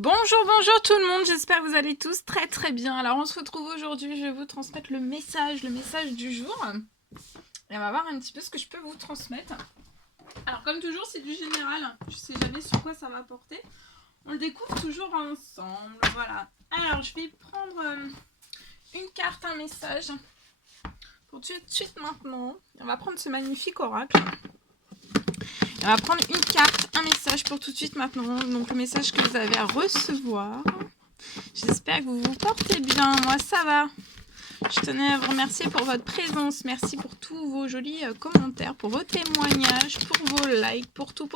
Bonjour, bonjour tout le monde, j'espère que vous allez tous très très bien. Alors on se retrouve aujourd'hui, je vais vous transmettre le message du jour. Et on va voir un petit peu ce que je peux vous transmettre. Alors comme toujours c'est du général, je sais jamais sur quoi ça va porter. On le découvre toujours ensemble, voilà. Alors je vais prendre une carte, un message pour tout de suite maintenant. On va prendre ce magnifique oracle. On va prendre une carte, un message pour tout de suite maintenant. Donc le message que vous avez à recevoir. J'espère que vous vous portez bien. Moi, ça va. Je tenais à vous remercier pour votre présence. Merci pour tous vos jolis commentaires, pour vos témoignages, pour vos likes, pour tout.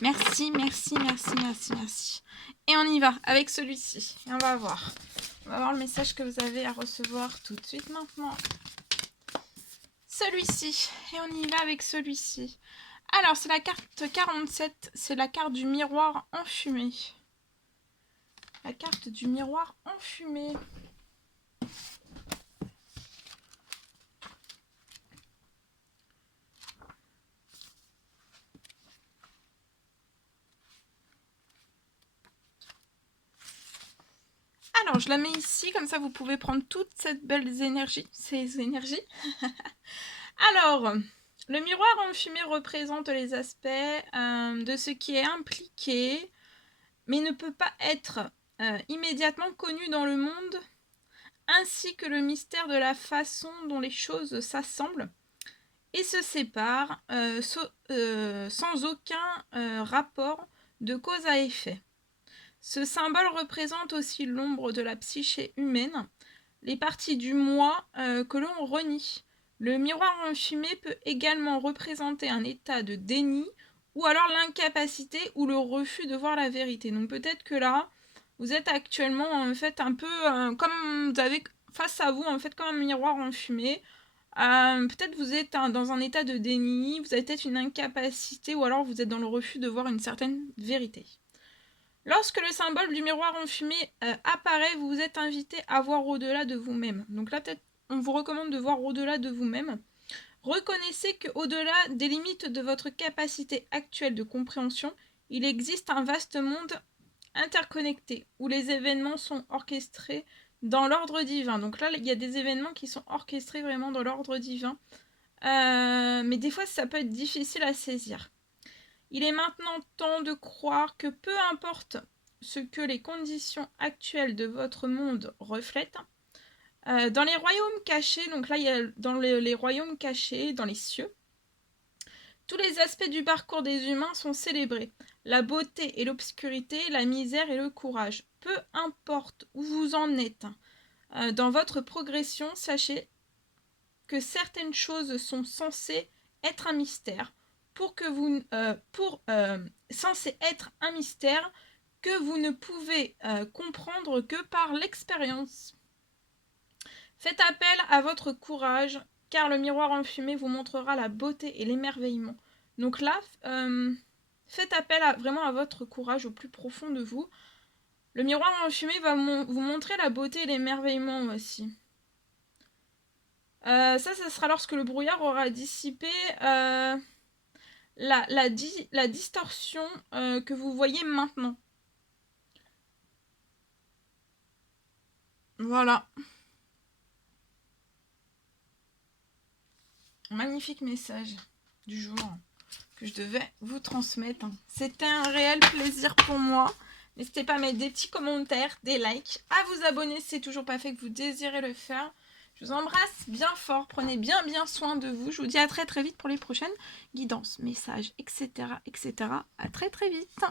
Merci, merci, merci, merci, merci. Et on y va avec celui-ci. Et on va voir. On va voir le message que vous avez à recevoir tout de suite maintenant. Celui-ci. Et on y va avec celui-ci. Alors, c'est la carte 47. C'est la carte du miroir enfumé. La carte du miroir enfumé. Alors, je la mets ici, comme ça vous pouvez prendre toutes ces belles énergies. Alors, le miroir enfumé représente les aspects de ce qui est impliqué, mais ne peut pas être immédiatement connu dans le monde, ainsi que le mystère de la façon dont les choses s'assemblent et se séparent sans aucun rapport de cause à effet. Ce symbole représente aussi l'ombre de la psyché humaine, les parties du moi que l'on renie. Le miroir enfumé peut également représenter un état de déni ou alors l'incapacité ou le refus de voir la vérité. Donc peut-être que là, vous êtes actuellement en fait un peu comme vous avez face à vous en fait comme un miroir enfumé. Peut-être vous êtes dans un état de déni, vous avez peut-être une incapacité ou alors vous êtes dans le refus de voir une certaine vérité. Lorsque le symbole du miroir enfumé apparaît, vous êtes invité à voir au-delà de vous-même. Donc là, peut-être, on vous recommande de voir au-delà de vous-même. Reconnaissez qu'au-delà des limites de votre capacité actuelle de compréhension, il existe un vaste monde interconnecté, où les événements sont orchestrés dans l'ordre divin. Donc là, il y a des événements qui sont orchestrés vraiment dans l'ordre divin. Mais des fois, ça peut être difficile à saisir. Il est maintenant temps de croire que peu importe ce que les conditions actuelles de votre monde reflètent, dans les royaumes cachés, donc là il y a dans les royaumes cachés, dans les cieux, tous les aspects du parcours des humains sont célébrés. La beauté et l'obscurité, la misère et le courage. Peu importe où vous en êtes dans votre progression, sachez que certaines choses sont censées être un mystère. Censé être un mystère que vous ne pouvez comprendre que par l'expérience. Faites appel à votre courage, car le miroir enfumé vous montrera la beauté et l'émerveillement. Donc là, faites appel vraiment à votre courage au plus profond de vous. Le miroir enfumé va vous montrer la beauté et l'émerveillement aussi. Ça sera lorsque le brouillard aura dissipé la distorsion que vous voyez maintenant. Voilà. Magnifique message du jour que je devais vous transmettre. C'était un réel plaisir pour moi. N'hésitez pas à mettre des petits commentaires, des likes, à vous abonner si c'est toujours pas fait que vous désirez le faire. Je vous embrasse bien fort, prenez bien soin de vous. Je vous dis à très vite pour les prochaines guidances, messages, etc. À très vite.